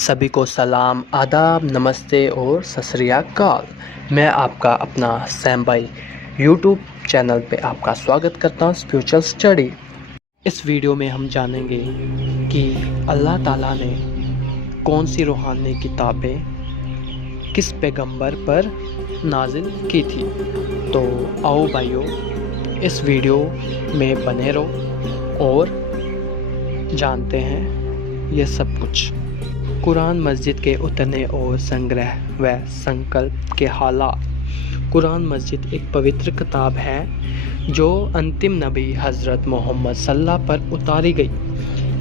सभी को सलाम, आदाब, नमस्ते और सत श्री अकाल। मैं आपका अपना सैम भाई यूट्यूब चैनल पे आपका स्वागत करता हूँ स्पिरिचुअल स्टडी। इस वीडियो में हम जानेंगे कि अल्लाह ताला ने कौन सी रूहानी किताबें किस पैगंबर पर नाजिल की थी। तो आओ भाइयों, इस वीडियो में बने रहो और जानते हैं ये सब कुछ। कुरान मस्जिद के उतरने और संग्रह व संकल्प के हालात। कुरान मस्जिद एक पवित्र किताब है जो अंतिम नबी हज़रत मोहम्मद सल्लल्लाहु पर उतारी गई।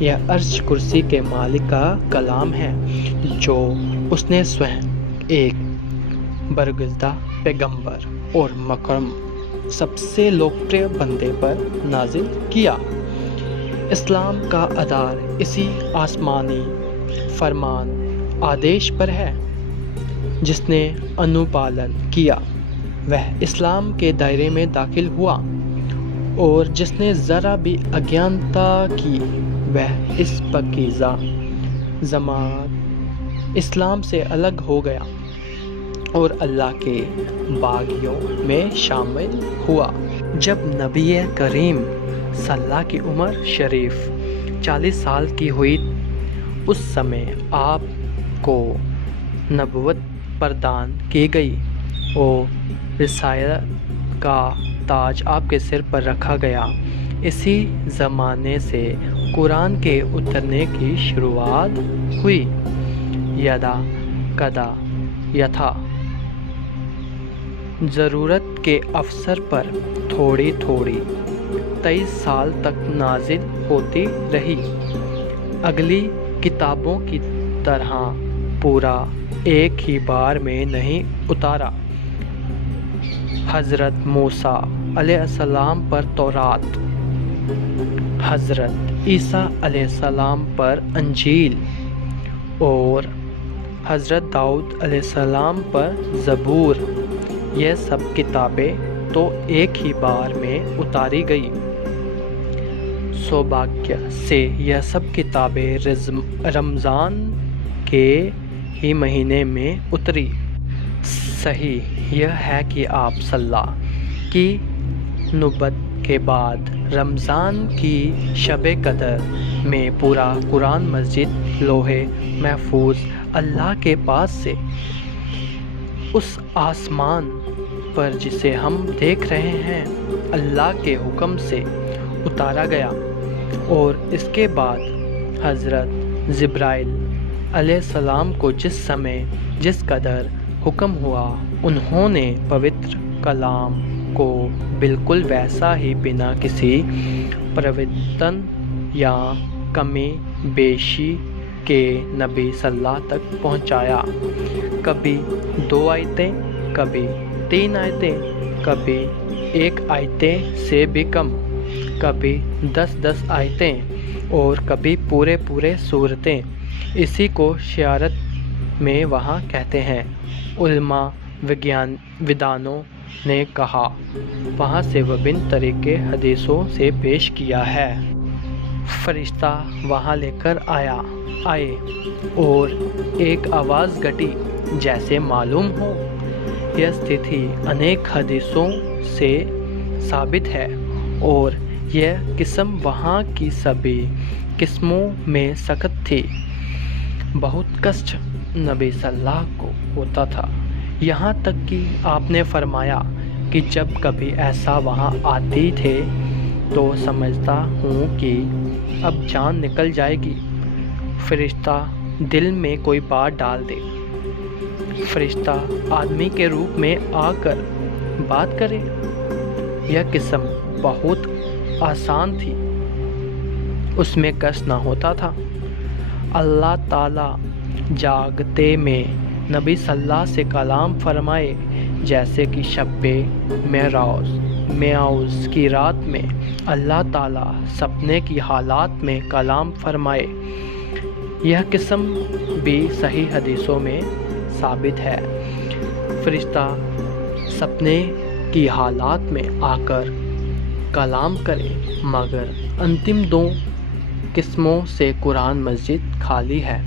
यह अर्श कुर्सी के मालिक का कलाम है जो उसने स्वयं एक बरगुज़िदा पैगंबर और मकरम सबसे लोकप्रिय बंदे पर नाजिल किया। इस्लाम का आधार इसी आसमानी फरमान आदेश पर है जिसने अनुपालन किया वह इस्लाम के दायरे में दाखिल हुआ और जिसने ज़रा भी अज्ञानता की वह इस पकीज़ा जमात इस्लाम से अलग हो गया और अल्लाह के बागियों में शामिल हुआ। जब नबी करीम सल्लल्लाहु की उम्र शरीफ 40 साल की हुई उस समय आपको नबुवत प्रदान की गई और रिसालत का ताज आपके सिर पर रखा गया। इसी ज़माने से कुरान के उतरने की शुरुआत हुई। यदा कदा यथा ज़रूरत के अवसर पर थोड़ी थोड़ी 23 साल तक नाजिल होती रही। अगली किताबों की तरह पूरा एक ही बार में नहीं उतारा। हज़रत मूसा अलैहिस्सलाम पर तौरात, हज़रत ईसा अलैहिस्सलाम पर अंजील और हज़रत दाऊद अलैहिस्सलाम पर ज़बूर, यह सब किताबें तो एक ही बार में उतारी गई। सौभाग्य से यह सब किताबें रमज़ान के ही महीने में उतरी। सही यह है कि आप सल्लल्लाहु की नबुव्वत के बाद रमज़ान की शब-ए कदर में पूरा कुरान मस्जिद लोहे महफूज अल्लाह के पास से उस आसमान पर जिसे हम देख रहे हैं अल्लाह के हुक्म से उतारा गया और इसके बाद हज़रत जिब्राइल अलैहिस्सलाम को जिस समय जिस कदर हुक्म हुआ उन्होंने पवित्र कलाम को बिल्कुल वैसा ही बिना किसी परिवर्तन या कमी बेशी के नबी सल्लल्लाहु तक पहुंचाया। कभी 2 आयतें, कभी 3 आयतें, कभी 1 आयतें से भी कम, कभी 10-10 आयतें और कभी पूरे सूरतें। इसी को शियारत में वहाँ कहते हैं। उलमा विदानों ने कहा वहाँ से विभिन्न तरीके हदीसों से पेश किया है। फरिश्ता वहाँ लेकर आए और एक आवाज़ घटी जैसे मालूम हो। यह स्थिति अनेक हदीसों से साबित है और यह किस्म वहाँ की सभी किस्मों में सख्त थी। बहुत कष्ट नबी सल्लल्लाहु को होता था, यहाँ तक कि आपने फरमाया कि जब कभी ऐसा वहाँ आती थे तो समझता हूँ कि अब जान निकल जाएगी। फरिश्ता दिल में कोई बात डाल दे, फरिश्ता आदमी के रूप में आकर बात करे। यह किस्म बहुत आसान थी, उसमें कष्ट ना होता था। अल्लाह ताला जागते में नबी सल्लल्लाहु से कलाम फरमाए जैसे कि शब्बे मेराज की रात में अल्लाह ताला सपने की हालात में कलाम फरमाए। यह किस्म भी सही हदीसों में साबित है। फरिश्ता सपने की हालात में आकर कलाम करे, मगर अंतिम 2 किस्मों से कुरान मस्जिद खाली है।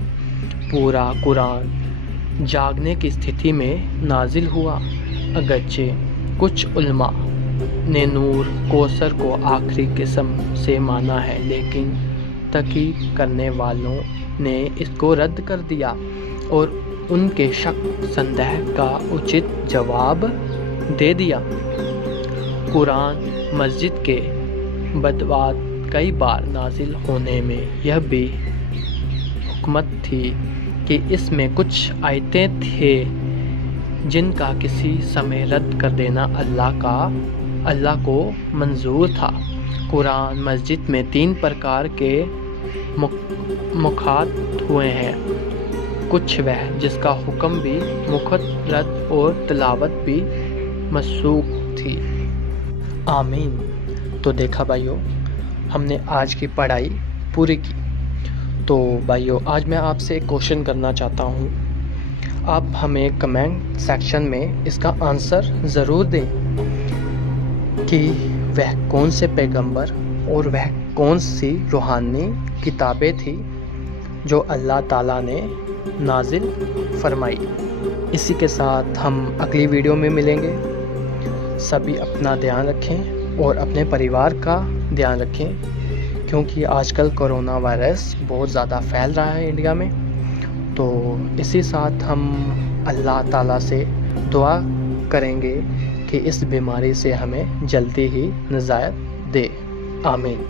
پورا قرآن جاگنے کی استھتی میں نازل ہوا۔ اگرچہ کچھ علماء نے نور کوثر کو آخری قسم سے مانا ہے، لیکن تحقیق کرنے والوں نے اس کو رد کر دیا اور ان کے شک سندہ کا اچت جواب دے دیا۔ قرآن مجید کے بعد کئی بار نازل ہونے میں یہ بھی حکمت تھی کہ اس میں کچھ آیتیں تھے جن کا کسی سمے رد کر دینا اللہ کو منظور تھا۔ قرآن مجید میں 3 پرکار کے مخاط ہوئے ہیں، کچھ وہ جس کا حکم بھی مخت رد اور تلاوت بھی مسوق تھی۔ آمین۔ تو دیکھا بھائیو، ہم نے آج کی پڑھائی پوری کی۔ تو بھائیو، آج میں آپ سے ایک کوشچن کرنا چاہتا ہوں، آپ ہمیں کمنٹ سیکشن میں اس کا آنسر ضرور دیں کہ وہ کون سے پیغمبر اور وہ کون سی روحانی کتابیں تھیں جو اللہ تعالیٰ نے نازل فرمائی۔ اسی کے ساتھ ہم اگلی ویڈیو میں ملیں گے۔ سبھی اپنا دھیان رکھیں اور اپنے پریوار کا دھیان رکھیں، کیونکہ آج کل کرونا وائرس بہت زیادہ پھیل رہا ہے انڈیا میں۔ تو اسی ساتھ ہم اللہ تعالیٰ سے دعا کریں گے کہ اس بیماری سے ہمیں جلدی ہی نجات دے۔ آمین۔